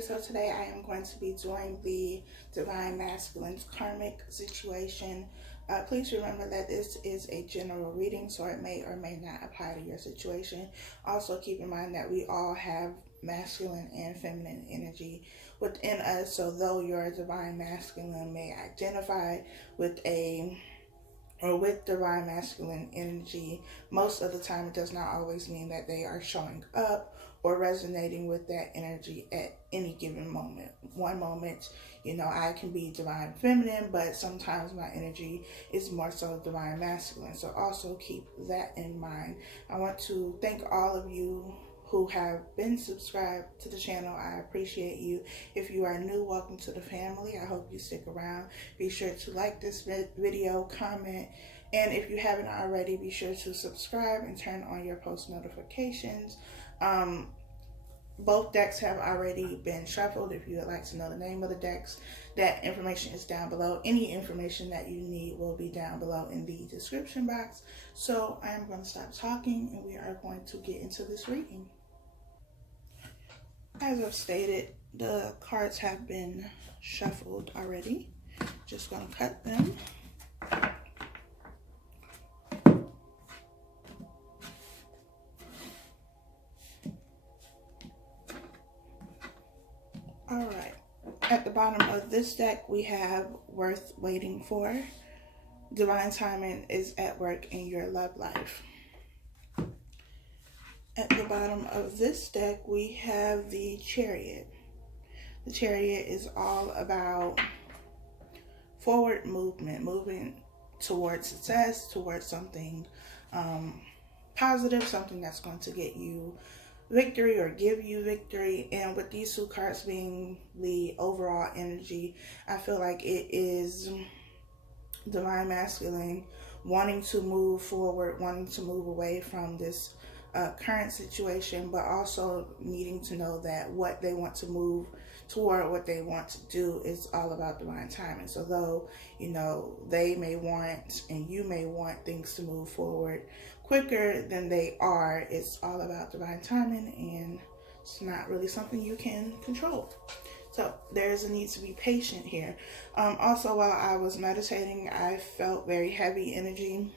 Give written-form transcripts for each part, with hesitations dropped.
family. So today I am going to be doing the Divine Masculine's Karmic situation. Please remember that this is a general reading, so it may or may not apply to your situation. Also keep in mind that we all have masculine and feminine energy within us. So though your Divine Masculine may identify with divine masculine energy, most of the time it does not always mean that they are showing up or resonating with that energy at any given moment. One moment, I can be divine feminine, but sometimes my energy is more so divine masculine. So also keep that in mind. I want to thank all of you who have been subscribed to the channel. I appreciate you. If you are new, welcome to the family. I hope you stick around. Be sure to like this video, comment, and if you haven't already, be sure to subscribe and turn on your post notifications. Both decks have already been shuffled. If you would like to know the name of the decks, that information is down below. Any information that you need will be down below in the description box. So I am going to stop talking and we are going to get into this reading. As I've stated, the cards have been shuffled already. Just going to cut them. Alright, at the bottom of this deck we have worth waiting for. Divine timing is at work in your love life. At the bottom of this deck we have the Chariot. The Chariot is all about forward movement, moving towards success, towards something positive, something that's going to get you victory or give you victory. And with these two cards being the overall energy, I feel like it is divine masculine wanting to move forward, wanting to move away from this current situation, but also needing to know that what they want to move toward, what they want to do, is all about divine timing. So though they may want and you may want things to move forward quicker than they are, it's all about divine timing, and it's not really something you can control. So there's a need to be patient here. Also, while I was meditating, I felt very heavy energy,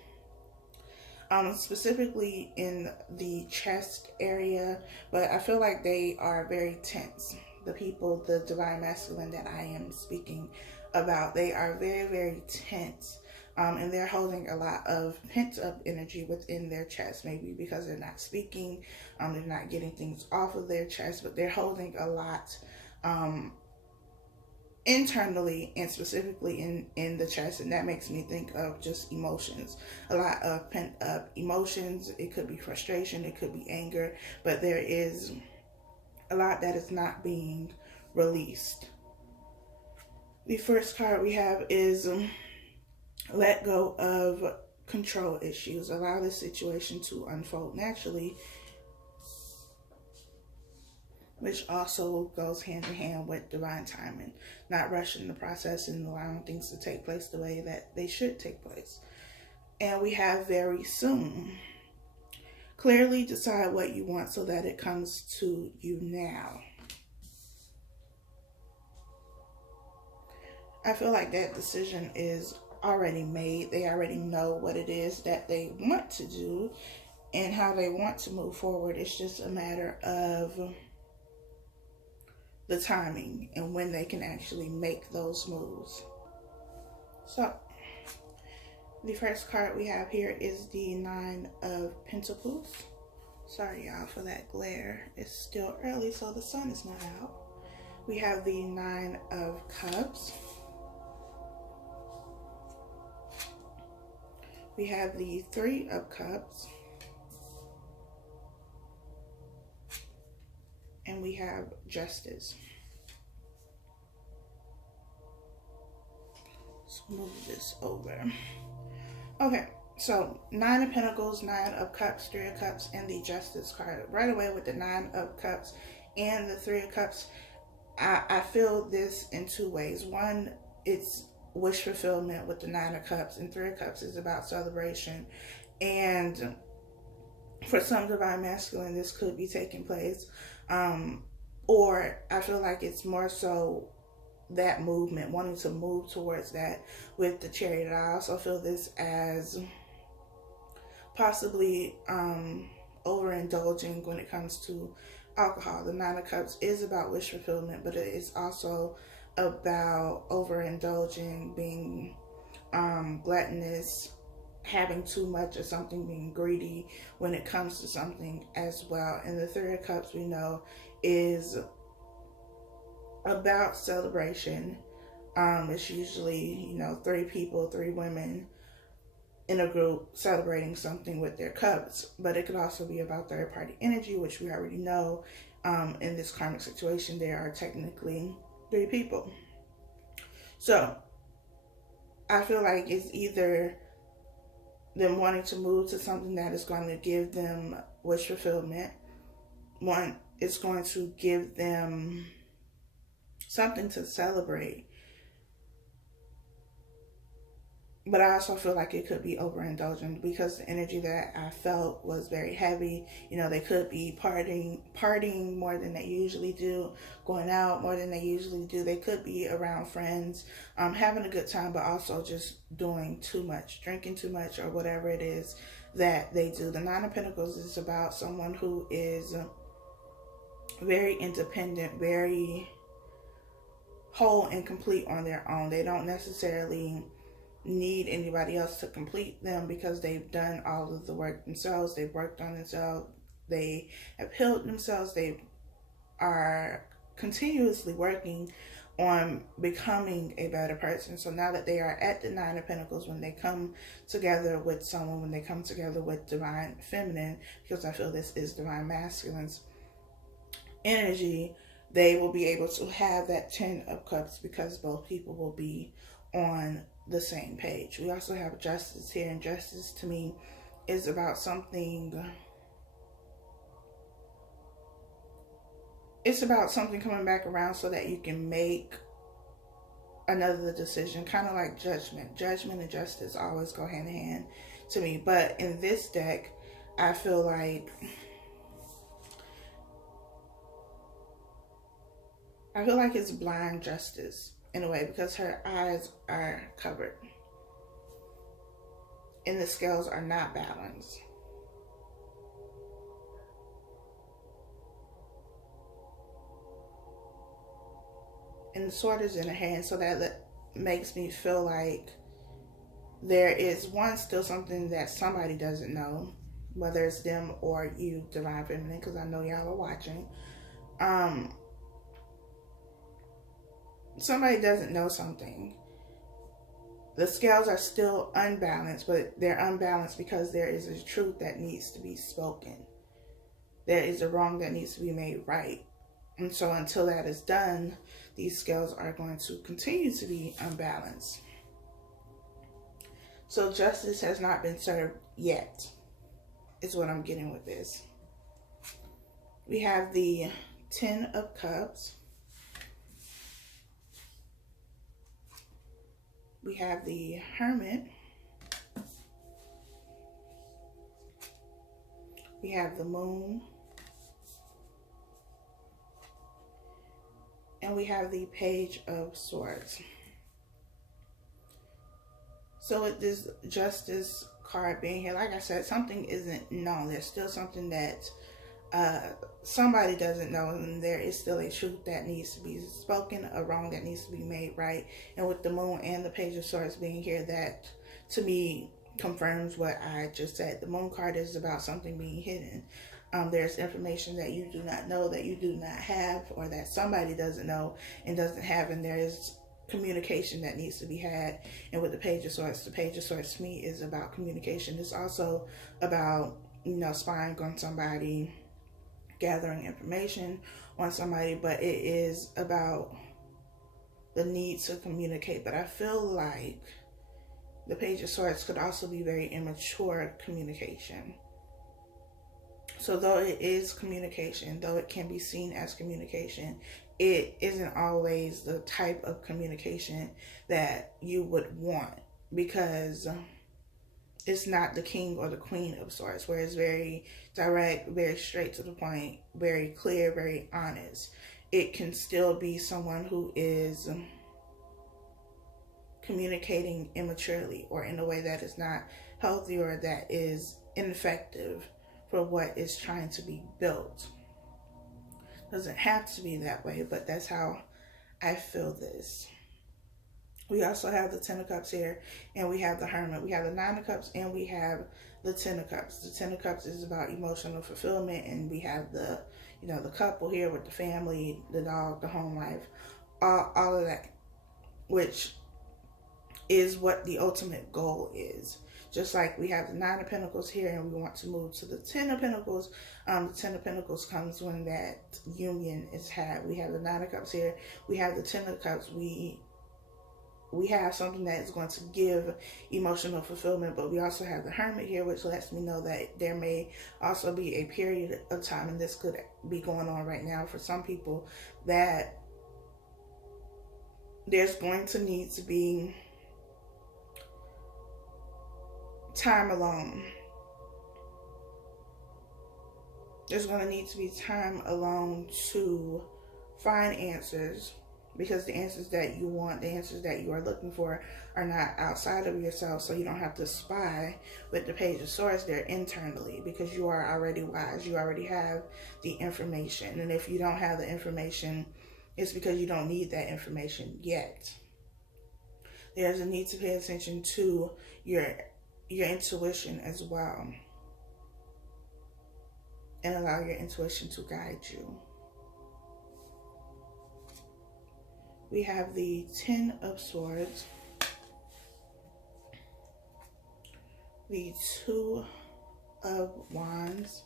specifically in the chest area, but I feel like they are very tense. The people, the divine masculine that I am speaking about, they are very, very tense. And they're holding a lot of pent-up energy within their chest, maybe because they're not speaking, they're not getting things off of their chest, but they're holding a lot internally and specifically in the chest. And that makes me think of just emotions, a lot of pent-up emotions. It could be frustration, it could be anger, but there is a lot that is not being released. The first card we have is let go of control issues. Allow this situation to unfold naturally, which also goes hand in hand with divine timing. Not rushing the process and allowing things to take place the way that they should take place. And we have very soon. Clearly decide what you want so that it comes to you now. I feel like that decision is already made. They already know what it is that they want to do and how they want to move forward. It's just a matter of the timing and when they can actually make those moves. So the first card we have here is the Nine of Pentacles. Sorry y'all for that glare. It's still early, so the sun is not out. We have the Nine of Cups. We have the Three of Cups. And we have Justice. Let's move this over. Okay, so Nine of Pentacles, Nine of Cups, Three of Cups, and the Justice card. Right away with the Nine of Cups and the Three of Cups, I feel this in two ways. One, it's wish fulfillment with the Nine of Cups, and Three of Cups is about celebration. And for some divine masculine, this could be taking place or I feel like it's more so that movement, wanting to move towards that with the Chariot. I also feel this as possibly overindulging when it comes to alcohol. The Nine of Cups is about wish fulfillment, but it is also about overindulging, being gluttonous, having too much of something, being greedy when it comes to something as well. And the Three of Cups, we know, is about celebration. It's usually, 3 people, 3 women in a group celebrating something with their cups, but it could also be about third party energy, which we already know. In this karmic situation, there are technically 3 people. So I feel like it's either them wanting to move to something that is going to give them wish fulfillment. One, it's going to give them something to celebrate. But I also feel like it could be overindulgent, because the energy that I felt was very heavy. They could be partying more than they usually do, going out more than they usually do. They could be around friends, having a good time, but also just doing too much, drinking too much, or whatever it is that they do. The Nine of Pentacles is about someone who is very independent, very whole and complete on their own. They don't necessarily need anybody else to complete them, because they've done all of the work themselves. They've worked on themselves. They have healed themselves. They are continuously working on becoming a better person. So now that they are at the Nine of Pentacles, when they come together with someone, when they come together with divine feminine, because I feel this is divine masculine's energy, they will be able to have that 10 of Cups, because both people will be on the same page. We also have Justice here, and Justice to me is about something. It's about something coming back around so that you can make another decision, kind of like Judgment. Judgment and justice always go hand in hand to me. But in this deck, I feel like it's blind justice in a way, because her eyes are covered and the scales are not balanced. And the sword is in her hand, so that makes me feel like there is still something that somebody doesn't know, whether it's them or you, divine feminine, because I know y'all are watching. Somebody doesn't know something. The scales are still unbalanced, but they're unbalanced because there is a truth that needs to be spoken. There is a wrong that needs to be made right. And so until that is done, these scales are going to continue to be unbalanced. So justice has not been served yet, is what I'm getting with this. We have the 10 of Cups. We have the Hermit. We have the Moon. And we have the Page of Swords. So with this Justice card being here, like I said, something isn't known. There's still something that somebody doesn't know, and there is still a truth that needs to be spoken, a wrong that needs to be made right. And with the Moon and the Page of Swords being here, that to me confirms what I just said. The Moon card is about something being hidden. There's information that you do not know, that you do not have, or that somebody doesn't know and doesn't have, and there is communication that needs to be had. And with the Page of Swords to me is about communication. It's also about, spying on somebody, gathering information on somebody, but it is about the need to communicate. But I feel like the Page of Swords could also be very immature communication. So though it is communication, though it can be seen as communication, it isn't always the type of communication that you would want, because it's not the King or the Queen of Swords, where it's very direct, very straight to the point, very clear, very honest. it can still be someone who is communicating immaturely or in a way that is not healthy or that is ineffective for what is trying to be built. Doesn't have to be that way, but that's how I feel this. We also have the Ten of Cups here, and we have the Hermit. We have the Nine of Cups, and we have the Ten of Cups. The Ten of Cups is about emotional fulfillment, and we have the, the couple here with the family, the dog, the home life, all of that, which is what the ultimate goal is. Just like we have the Nine of Pentacles here, and we want to move to the Ten of Pentacles. The Ten of Pentacles comes when that union is had. We have the Nine of Cups here. We have the Ten of Cups. We have something that is going to give emotional fulfillment, but we also have the Hermit here, which lets me know that there may also be a period of time, and this could be going on right now for some people, that there's going to need to be time alone. There's going to need to be time alone to find answers, because the answers that you want, the answers that you are looking for, are not outside of yourself. So you don't have to spy with the Page of Swords. They're internally, because you are already wise. You already have the information. And if you don't have the information, it's because you don't need that information yet. There's a need to pay attention to your intuition as well, and allow your intuition to guide you. We have the Ten of Swords, the Two of Wands,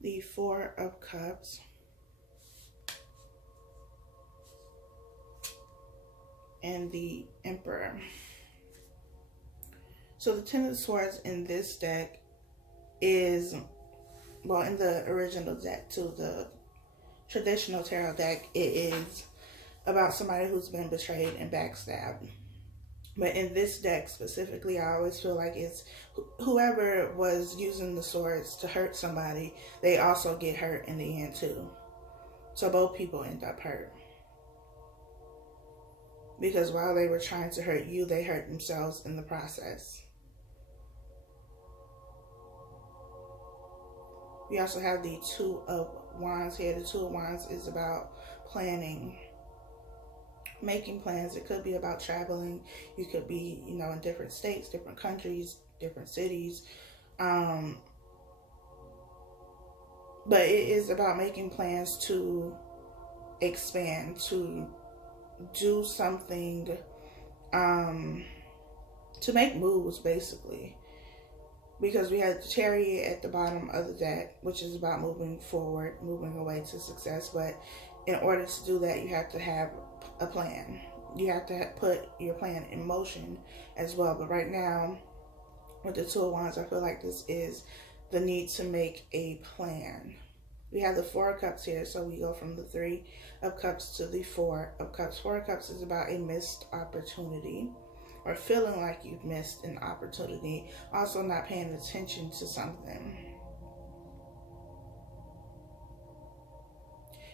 the Four of Cups, and the Emperor. So the Ten of Swords in this deck is, well, in the original deck too, the traditional tarot deck, it is about somebody who's been betrayed and backstabbed. But in this deck specifically, I always feel like it's whoever was using the swords to hurt somebody, they also get hurt in the end too. So both people end up hurt. Because while they were trying to hurt you, they hurt themselves in the process. We also have the Two of Wands here. The Two of Wands is about planning, making plans. It could be about traveling. You could be, in different states, different countries, different cities. But it is about making plans to expand, to do something, to make moves, basically. Because we have the Chariot at the bottom of the deck, which is about moving forward, moving away to success. But in order to do that, you have to have a plan. You have to put your plan in motion as well. But right now, with the Two of Wands, I feel like this is the need to make a plan. We have the Four of Cups here, so we go from the Three of Cups to the Four of Cups. Four of Cups is about a missed opportunity, or feeling like you've missed an opportunity. Also not paying attention to something.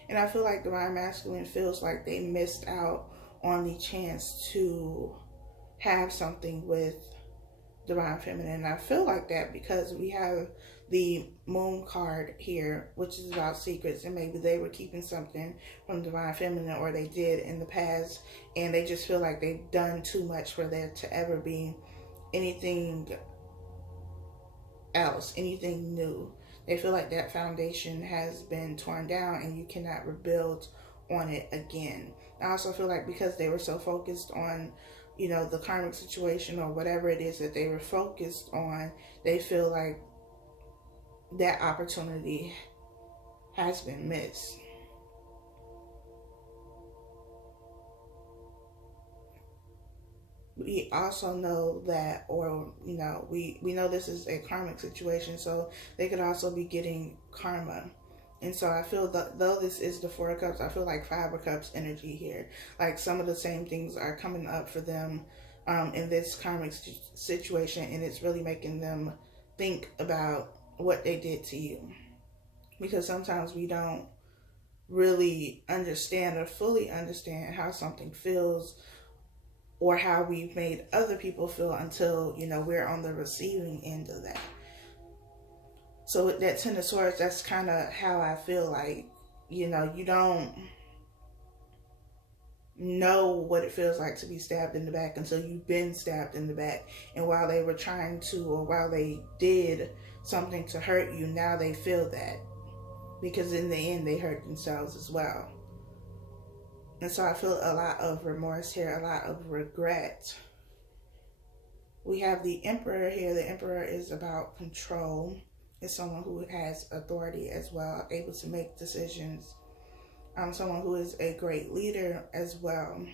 And I feel like Divine Masculine feels like they missed out on the chance to have something with Divine Feminine. And I feel like that because we have the Moon card here, which is about secrets, and maybe they were keeping something from Divine Feminine, or they did in the past, and they just feel like they've done too much for there to ever be anything else, anything new. They feel like that foundation has been torn down and you cannot rebuild on it again. I also feel like because they were so focused on, the karmic situation or whatever it is that they were focused on, they feel like that opportunity has been missed. We also know that, or, we know this is a karmic situation, so they could also be getting karma. And so I feel that though this is the Four of Cups, I feel like Five of Cups energy here. Like some of the same things are coming up for them in this karmic situation, and it's really making them think about what they did to you. because sometimes we don't really understand or fully understand how something feels or how we've made other people feel until, you know, we're on the receiving end of that. So with that Ten of Swords, that's kind of how I feel like, you know, you don't know what it feels like to be stabbed in the back until you've been stabbed in the back. And while they were trying to, or while they did something to hurt you, now they feel that. Because in the end, they hurt themselves as well. And so I feel a lot of remorse here, a lot of regret. We have the Emperor here. The Emperor is about control. It's someone who has authority as well, able to make decisions. Someone who is a great leader as well.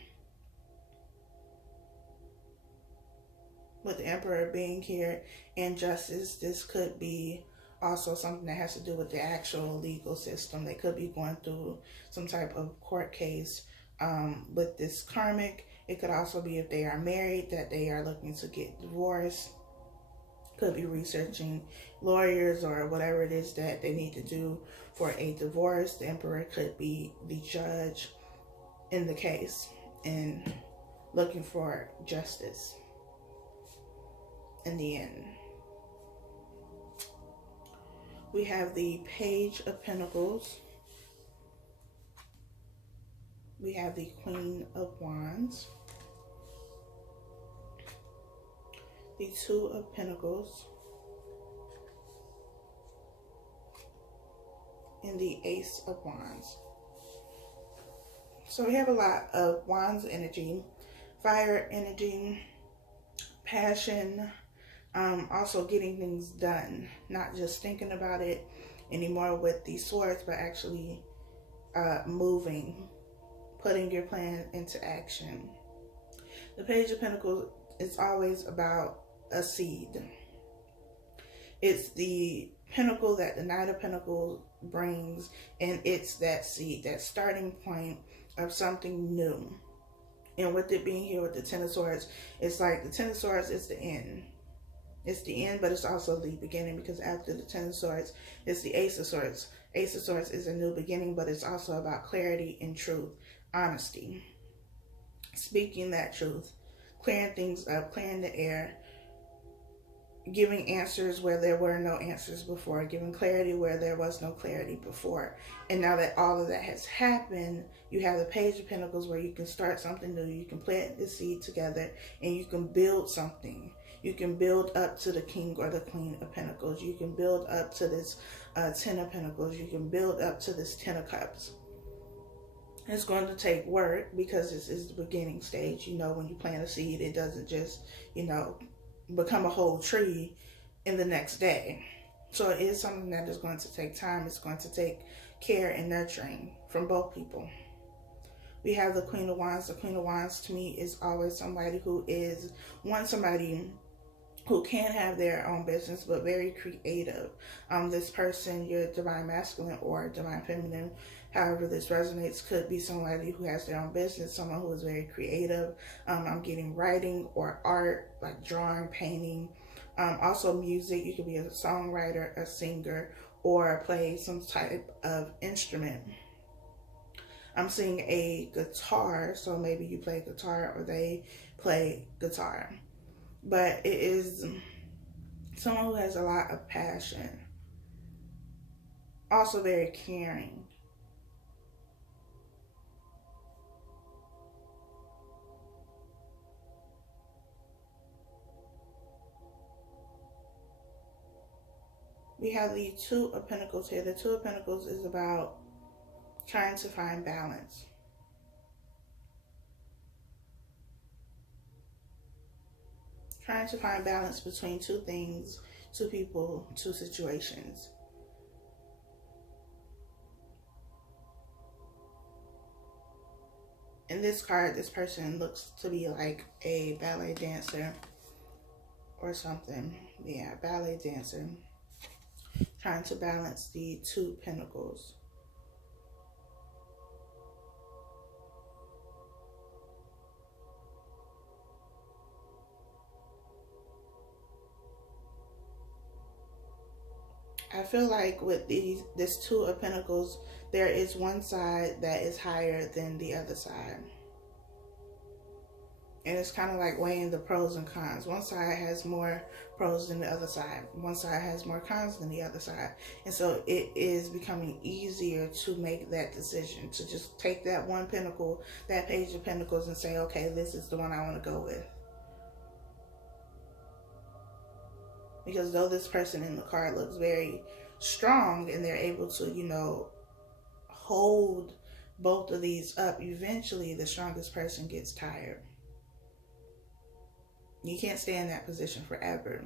With the Emperor being here and justice, this could be also something that has to do with the actual legal system. They could be going through some type of court case with this karmic. It could also be if they are married, that they are looking to get divorced. Could be researching lawyers or whatever it is that they need to do for a divorce. The Emperor could be the judge in the case and looking for justice in the end. We have the Page of Pentacles. We have the Queen of Wands. The Two of Pentacles. And the Ace of Wands. So we have a lot of Wands energy, fire energy, passion, also getting things done, not just thinking about it anymore with the swords, but actually moving, putting your plan into action. The Page of Pentacles is always about a seed. It's the pentacle that the Knight of Pentacles brings, and it's that seed, that starting point of something new. And with it being here with the Ten of Swords, it's like the Ten of Swords is the end. It's the end, but it's also the beginning, because after the Ten of Swords, it's the Ace of Swords. Ace of Swords is a new beginning, but it's also about clarity and truth, honesty, speaking that truth, clearing things up, clearing the air, giving answers where there were no answers before, giving clarity where there was no clarity before. And now that all of that has happened, you have the Page of Pentacles where you can start something new. You can plant the seed together and you can build something. You can build up to the King or the Queen of Pentacles. You can build up to this Ten of Pentacles. You can build up to this Ten of Cups. It's going to take work because this is the beginning stage. You know, when you plant a seed, it doesn't just, you know, become a whole tree in the next day. So it is something that is going to take time. It's going to take care and nurturing from both people. We have the Queen of Wands. The Queen of Wands to me is always somebody who is, somebody who can have their own business, but very creative. This person, your divine masculine or divine feminine, however this resonates, could be somebody who has their own business, someone who is very creative. I'm getting writing or art, like drawing, painting. Also music. You could be a songwriter, a singer, or play some type of instrument. I'm seeing a guitar, so maybe you play guitar or they play guitar. But it is someone who has a lot of passion. Also very caring. We have the Two of Pentacles here. The Two of Pentacles is about trying to find balance. Trying to find balance between two things, two people, two situations. In this card, this person looks to be like a ballet dancer or something. Yeah, ballet dancer. Trying to balance the Two Pentacles. I feel like with this Two of Pentacles, there is one side that is higher than the other side. And it's kind of like weighing the pros and cons. One side has more pros than the other side. One side has more cons than the other side. And so it is becoming easier to make that decision, to just take that one pentacle, that Page of Pentacles, and say, okay, this is the one I want to go with. Because though this person in the card looks very strong and they're able to, you know, hold both of these up, eventually the strongest person gets tired. You can't stay in that position forever.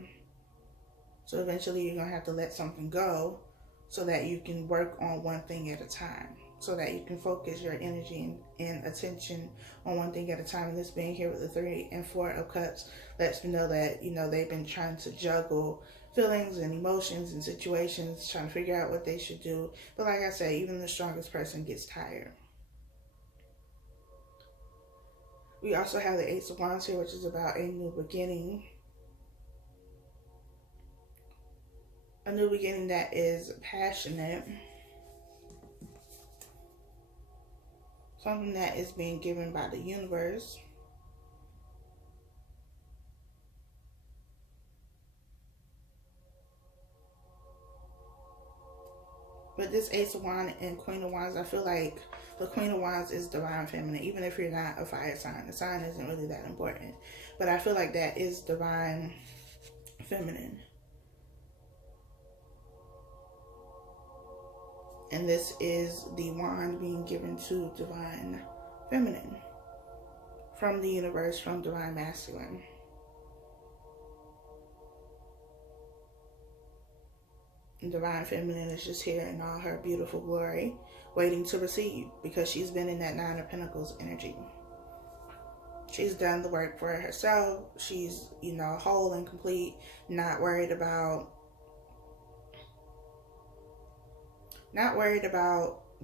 So eventually you're going to have to let something go so that you can work on one thing at a time. So that you can focus your energy and attention on one thing at a time. And this being here with the 3 and 4 of Cups lets me know that, you know, they've been trying to juggle feelings and emotions and situations, trying to figure out what they should do. But like I said, even the strongest person gets tired. We also have the Ace of Wands here, which is about a new beginning. A new beginning that is passionate. Something that is being given by the universe. But this Ace of Wands and Queen of Wands, I feel like the Queen of Wands is divine feminine, even if you're not a fire sign. The sign isn't really that important. But I feel like that is divine feminine. And this is the wand being given to divine feminine from the universe, from divine masculine. And divine feminine is just here in all her beautiful glory, waiting to receive, because she's been in that 9 of Pentacles energy. She's done the work for herself. She's, you know, whole and complete, not worried about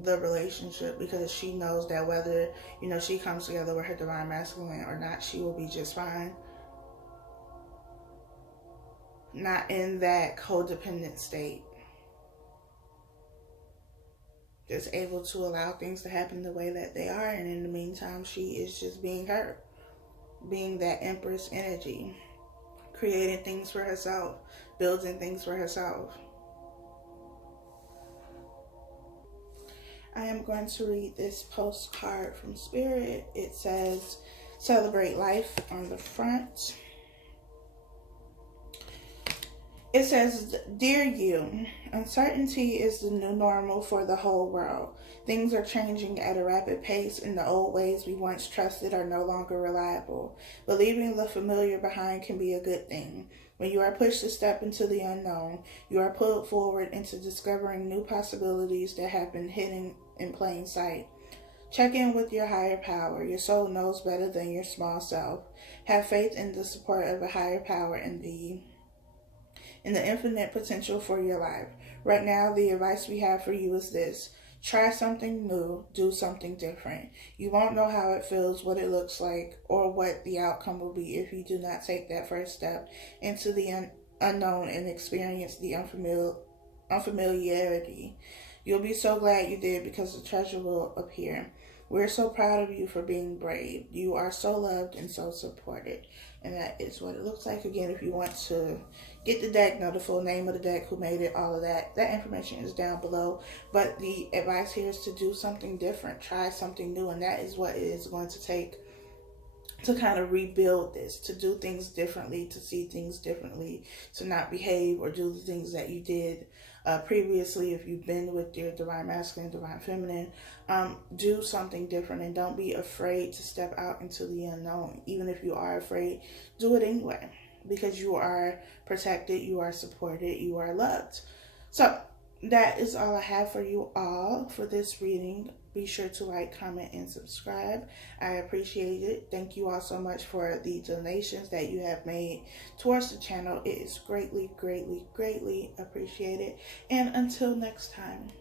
the relationship, because she knows that whether, you know, she comes together with her divine masculine or not, she will be just fine. Not in that codependent state. Just able to allow things to happen the way that they are, and in the meantime, she is just being her. Being that Empress energy. Creating things for herself. Building things for herself. I am going to read this postcard from Spirit. It says, celebrate life on the front. It says, dear you, uncertainty is the new normal for the whole world. Things are changing at a rapid pace, and the old ways we once trusted are no longer reliable. But leaving the familiar behind can be a good thing. When you are pushed to step into the unknown, you are pulled forward into discovering new possibilities that have been hidden in plain sight. Check in with your higher power. Your soul knows better than your small self. Have faith in the support of a higher power in the infinite potential for your life. Right now, the advice we have for you is this. Try something new. Do something different. You won't know how it feels, what it looks like, or what the outcome will be if you do not take that first step into the unknown and experience the unfamiliarity. You'll be so glad you did, because the treasure will appear. We're so proud of you for being brave. You are so loved and so supported. And that is what it looks like. Again, if you want to get the deck, know the full name of the deck, who made it, all of that, that information is down below. But the advice here is to do something different. Try something new. And that is what it is going to take to kind of rebuild this, to do things differently, to see things differently, to not behave or do the things that you did previously. If you've been with your divine masculine, divine feminine, do something different, and don't be afraid to step out into the unknown. Even if you are afraid, do it anyway, because you are protected, you are supported, you are loved. So that is all I have for you all for this reading. Be sure to like, comment, and subscribe. I appreciate it. Thank you all so much for the donations that you have made towards the channel. It is greatly, greatly, greatly appreciated. And until next time.